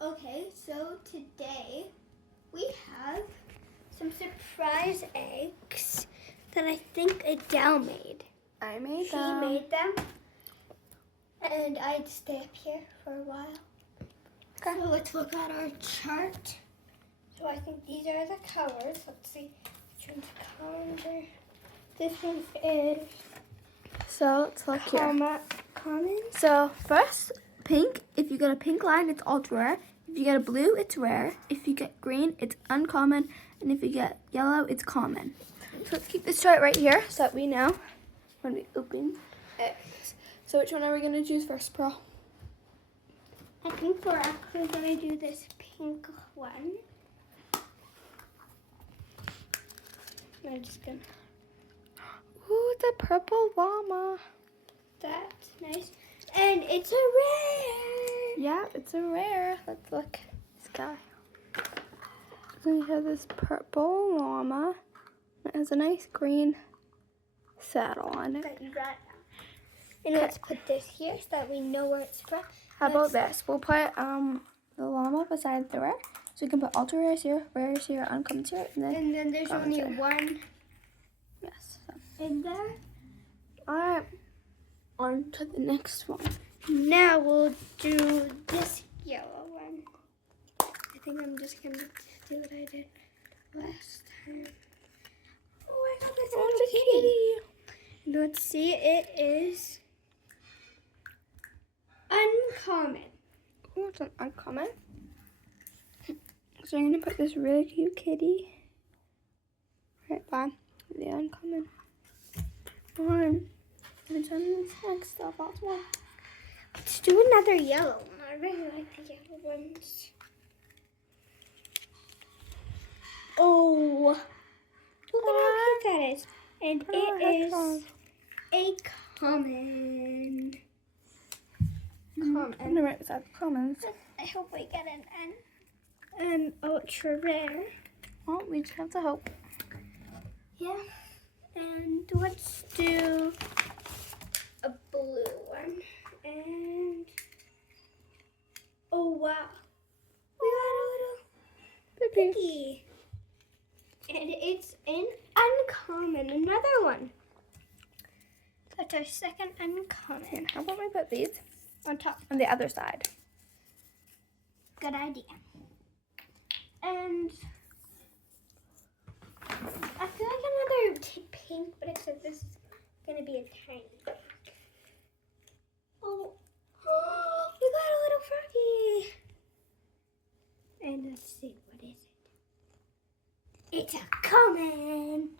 Okay, so today we have some surprise eggs that I think Adele made. I made She them. made them, and I'd stay up here for a while. Okay. So let's look at our chart. So I think these are the colors. Let's see which one's calendar. This one is So let's look here. common. So first, pink. If you get a pink line, it's ultra rare. If you get a blue, it's rare. If you get green, it's uncommon. And if you get yellow, it's common. So let's keep this chart right here so that we know when we open eggs. So which one are we going to choose first, Pearl? I think we're actually gonna do this pink one. I'm just gonna. Ooh, it's a purple llama. That's nice, and it's a rare. Yeah, it's a rare. Let's look. This guy. So we have this purple llama. It has a nice green saddle on it. That you got. And let's put this here so that we know where it's from. How about this? We'll put the llama beside the rare. So we can put ultra rares here, rares here, uncommons here, and then And then there's only commons here. one Yes. in there. Alright. On to the next one. Now we'll do this yellow one. I think I'm just gonna do what I did last time. Oh, I got this little kitty. Let's see, it is uncommon. Oh, it's an uncommon. So I'm gonna put this really cute kitty right by the uncommon. Alright. And some next stuff as well. Let's do another yellow one. I really like the yellow ones. Oh, look at how cute that is. And it is a common. I'm gonna write beside the commons. I hope I get an N. Ultra rare. Well, we just have to hope. Yeah. And let's do a blue one. And oh wow, we got a little Piggy. piggy. And it's an uncommon, another one. That's our second uncommon. How about we put these On top. on the other side? Good idea. And I feel like another pink, but it says this is gonna be a tiny pink. Oh, we got a little froggy. And let's see, what is it? It's a common.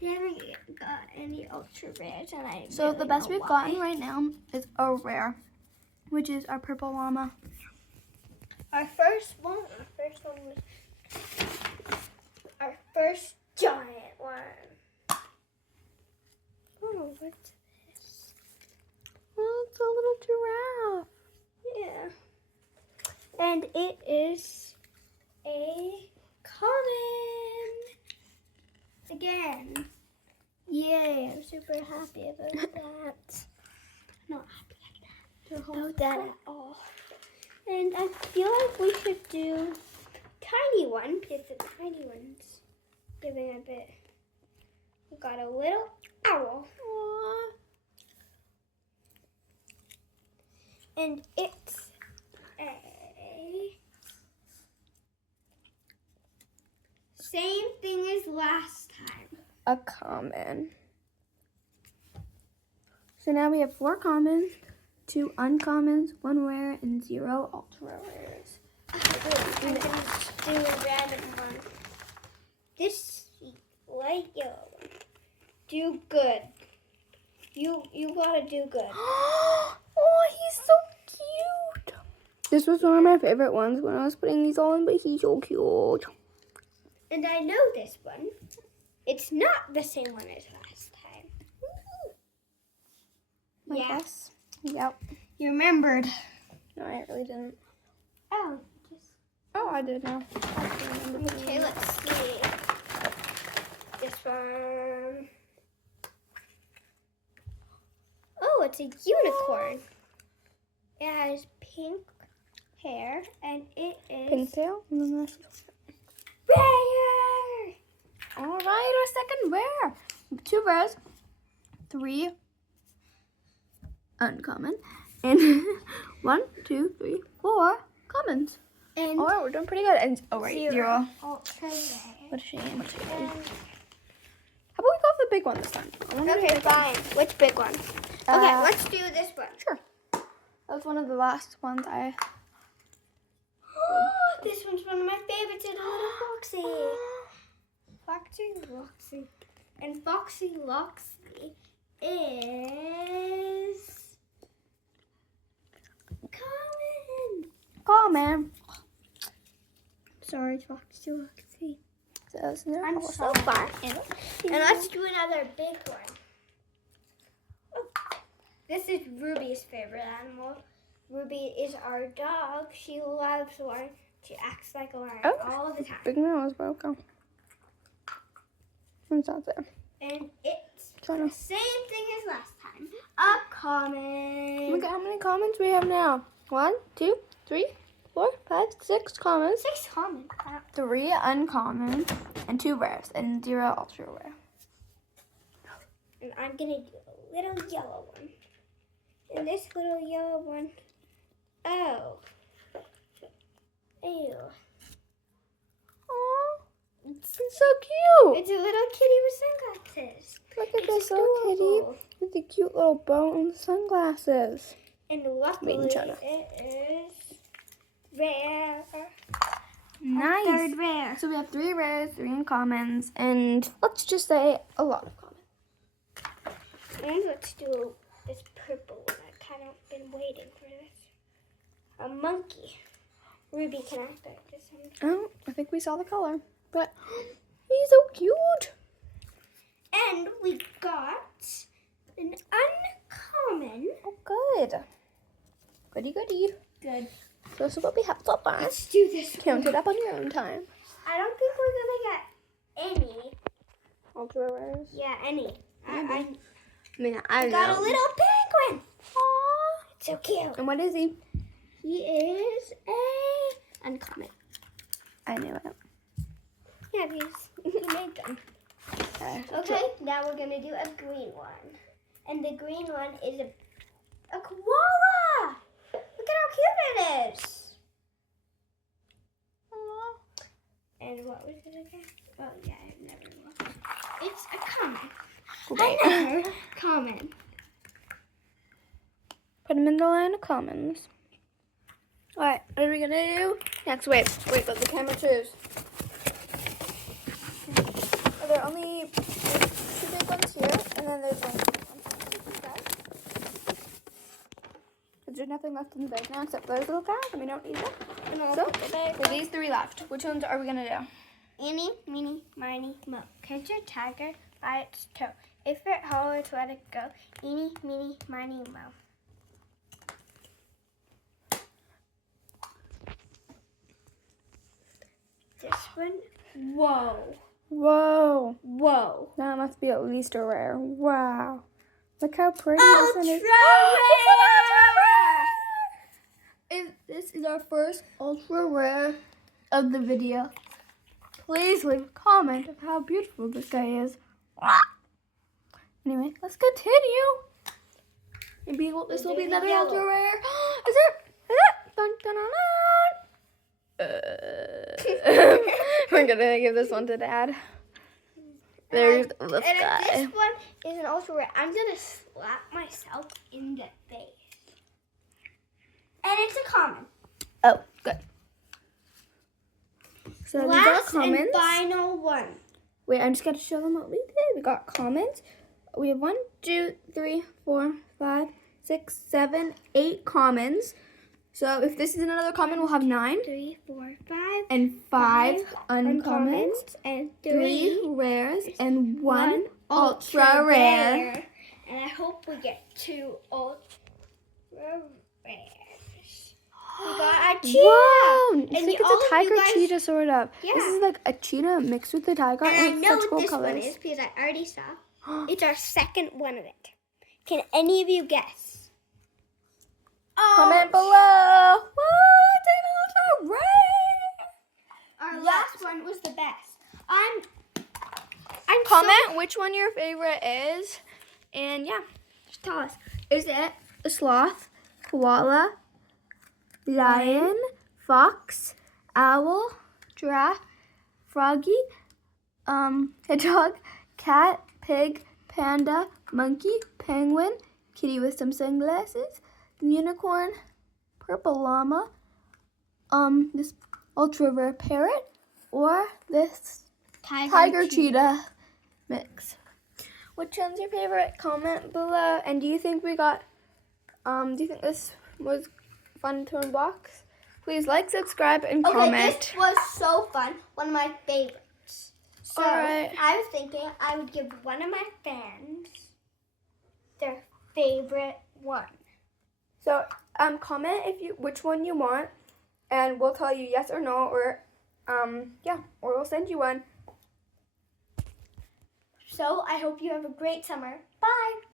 We haven't got any ultra rares, and I So really the best know we've why. gotten right now is a rare, which is our purple llama. Our first one was our first giant one. Oh, what's this? Oh, it's a little giraffe. Yeah. And it is a common. Again. Yay, I'm super happy about that. Not happy about that at all. And I feel like we should do tiny one because the tiny one's giving a bit. We got a little owl. Aww. And it's a same thing as last time. A common. So now we have 4 commons, 2 uncommons, 1 rare, and 0 ultra rares. I'm gonna do a random one. This light yellow one. Do good. You gotta do good. Oh, he's so cute. This was one of my favorite ones when I was putting these all in, but he's so cute. And I know this one. It's not the same one as last time. I Yeah, guess. Yep. you remembered. No, I really didn't. Oh, just Oh, I did now. okay. Let's see. This one. Oh, it's a unicorn. It has pink hair, and it is Pintail. And then that's rare. all right, our second rare. 2 rares, 3 uncommon, and 1, 2, 3, 4 commons. And All right, we're doing pretty good. And oh, right, 0. ultra rare. What a shame. What a shame. And, How about we go for the big one this time? I wanna do the okay, big one. fine. Which big one? Okay, let's do this one. Sure. That was one of the last ones I. This one's one of my favorites. It's a little Foxy. Foxy Loxy. And Foxy Loxy is common. Oh man. Sorry, Foxy Loxy. So that's there. I'm Also so far. And let's do another big one. Oh, this is Ruby's favorite animal. Ruby is our dog. She loves Lauren. She acts like Lauren all the time. Big nose, but okay. It's not there. And it's Trying the same thing as last time. A common. Look at how many commons we have now. 1, 2, 3, 4, 5, 6 commons. 6 common. 3 uncommon and 2 rares and 0 ultra rare. And I'm gonna do a little yellow one. And this little yellow one. Oh. Ew. Oh, it's so cute. It's a little kitty with sunglasses. Look at It's this little kitty adorable. with the cute little bow and sunglasses. And luckily it is rare. Nice. Third rare. So we have 3 rares, 3 uncommons, and let's just say a lot of commons. And let's do this purple one. I've kind of been waiting for this. A monkey. Ruby, can I start this one? Oh, I think we saw the color, but he's so cute. And we got an uncommon. Oh, good. Goody, goody. Good. So this is what we have so far. Let's do this Count one. it up on your own time. I don't think we're gonna get any. Ultra rares. Yeah, any. I I got a little penguin. Aww. So cute. And what is he? He is a uncommon. I knew it. Yeah, he made them. Okay, now we're gonna do a green one. And the green one is a koala. Look at how cute it is. Aww. And what was it again? Oh yeah, I've never looked. It's a common. Okay. Another common. Put him in the line of commons. Alright, what are we gonna do next? Wait, let the camera choose. Are there only 2 big ones here? And then there's 1 small one. Okay. There's nothing left in the bag now except those little guys, and we don't need them. And I'll So, put the bag there's these 3 left. Which ones are we gonna do? Eeny, meeny, miny, mo. Catch a tiger by its toe. If it hollers, let it go. Eeny, meeny, miny, mo. This one. Whoa. Whoa. Whoa. That must be at least a rare. Wow. Look how pretty Ultra this is. rare! This is our first ultra rare of the video. Please leave a comment of how beautiful this guy is. Anyway, let's continue. Maybe this will be another yellow. ultra rare. Is it? Dun, dun, dun, dun. We're gonna give this one to Dad. There's this And guy. if this one is an ultra rare, I'm gonna slap myself in the face. And it's a common. Oh, good. So we got Last and comments. final one. Wait, I'm just gonna show them what we did. We got comments. We have 1, 2, 3, 4, 5, 6, 7, 8 commons. So if this is another common, we'll have 9 3, 4, 5. and 5 uncommons, and 3 3 rares, and 1 ultra rare. And I hope we get 2 ultra rares. We got a cheetah. Whoa! And It's like all it's of a tiger you guys- cheetah sort of. Yeah. This is like a cheetah mixed with a tiger, And I and know it's such what cool this one colors. is because I already saw. It's our second one of it. Can any of you guess? Comment below. What? comment which one your favorite is. And yeah, just tell us. Is it a sloth, koala, lion, fox, owl, giraffe, froggy, hedgehog, cat, pig, panda, monkey, penguin, kitty with some sunglasses, unicorn, purple llama, this ultra rare parrot, or this tiger cheetah mix? Which one's your favorite? Comment below. And do you think we got, do you think this was fun to unbox? Please like, subscribe, and comment. Okay, this was so fun. One of my favorites. So, Alright. I was thinking I would give one of my fans their favorite one. So, comment which one you want, and we'll tell you yes or no, or, yeah, or we'll send you one. So, I hope you have a great summer. Bye!